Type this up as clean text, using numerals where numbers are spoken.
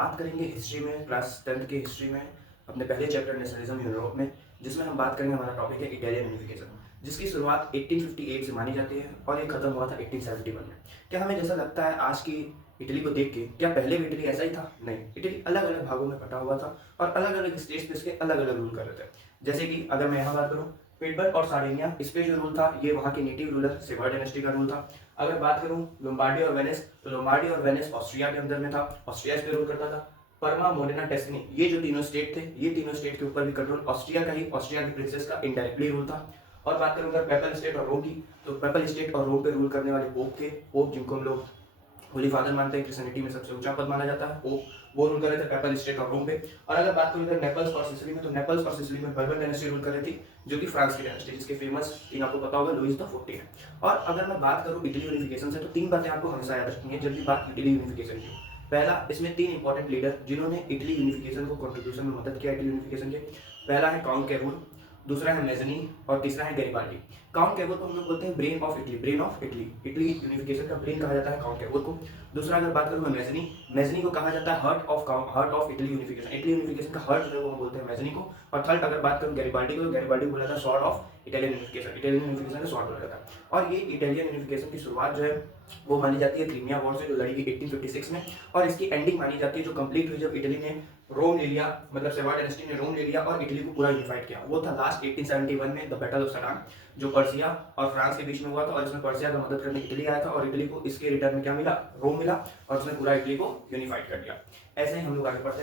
बात करेंगे हिस्ट्री में, क्लास 10th की हिस्ट्री में, अपने पहले चैप्टर नेशनलिज्म यूरोप में, जिसमें हम बात करेंगे। हमारा टॉपिक है इटालियन यूनिफिकेशन, जिसकी शुरुआत 1858 से मानी जाती है और ये खत्म हुआ था 1871 में। क्या हमें जैसा लगता है आज की इटली को देख के, क्या पहले भी इटली ऐसा ही था? नहीं, इटली अलग अलग भागों में बटा हुआ था और अलग अलग स्टेट्स पे इसके अलग अलग रूल कर रहे थे। जैसे कि अगर मैं यहाँ बात करूँ, पिटबर्ग और सार्डिनिया, इस पे जो रूल था ये वहाँ के नेटिव रूलर सेवर डायनेस्टी का रूल था। अगर बात करूँ लोम्बार्डी और वेनिस, तो लोम्बार्डी और वेनिस ऑस्ट्रिया के अंदर में था, ऑस्ट्रिया इस पे रूल करता था। परमा, मोडेना, टेस्नी, ये जो तीनों स्टेट थे, ये तीनों स्टेट के ऊपर भी कंट्रोल ऑस्ट्रिया का ही, ऑस्ट्रिया की प्रिंसेस का इनडायरेक्टली रूल था। और बात करूँ अगर पेपल स्टेट और रोम की, तो पेपल स्टेट और रोम पे रूल करने वाले पोप थे, पोप जिनको हम लोग होली फादर मानते हैं, क्रिश्चियनिटी में सबसे ऊंचा पद माना जाता है, वो रूल कर रहे थे पेपल स्टेट और रोम पे। और अगर बात करूँ इधर नेपल्स और सिसिली में, तो नेपल्स और सिसिली में बर्बन डायनेस्टी रूल कर रही थी, जो कि फ्रांस की डायनेस्टी, जिसके फेमस किंग आपको पता होगा लुईस द 14 है। और अगर मैं बात करूँ इटली यूनिफिकेशन से, तो तीन बातें आपको हमेशा याद रखनी है जब भी बात इटली यूनिफिकेशन की हो। पहला, इसमें तीन इंपॉर्टेंट लीडर जिन्होंने इटली यूनिफिकेशन को कंट्रीब्यूशन में मदद किया इटली यूनिफिकेशन के। पहला है काउंट कैरूल, दूसरा है मेजनी और तीसरा है गैरिबाल्डी। काउंट कैरूल को हम लोग बोलते हैं brain of Italy, brain of Italy, Italy unification का ब्रेन कहा जाता है काउंट कैरूल को। दूसरा अगर बात करूँ मैं मेजनी, मेजनी को कहा जाता है heart of Italy unification, Italy unification का हार्ट जो है वो हम बोलते हैं मेजनी को। और थर्ड अगर बात करूँ गैरिबाल्डी को, तो गैरिबाल्डी को बोला जाता है sword of Italian unification, Italian unification का स्वॉर्ड बोला जाता है। और ये इटालियन यूनिफिकेशन की शुरुआत जो है वो मानी जाती है क्रीमिया वॉर से, जो लड़ी गई 1856 में। और इसकी एंडिंग मानी जाती है जो कंप्लीट हुई जब इटली ने रोम ले लिया, मतलब सेवर डायनेस्टी ने रोम ले लिया और इटली को पूरा यूनिफाइड किया। वो था लास्ट 1871 में द बैटल ऑफ सडान, जो पर्सिया और फ्रांस के बीच में हुआ था। और इसमें पर्सिया का मदद करने इटली आया था और इटली को इसके रिटर्न में क्या मिला? रोम मिला, और उसने पूरा इटली को यूनिफाइड कर दिया। ऐसे ही हम लोग आगे बढ़ते हैं।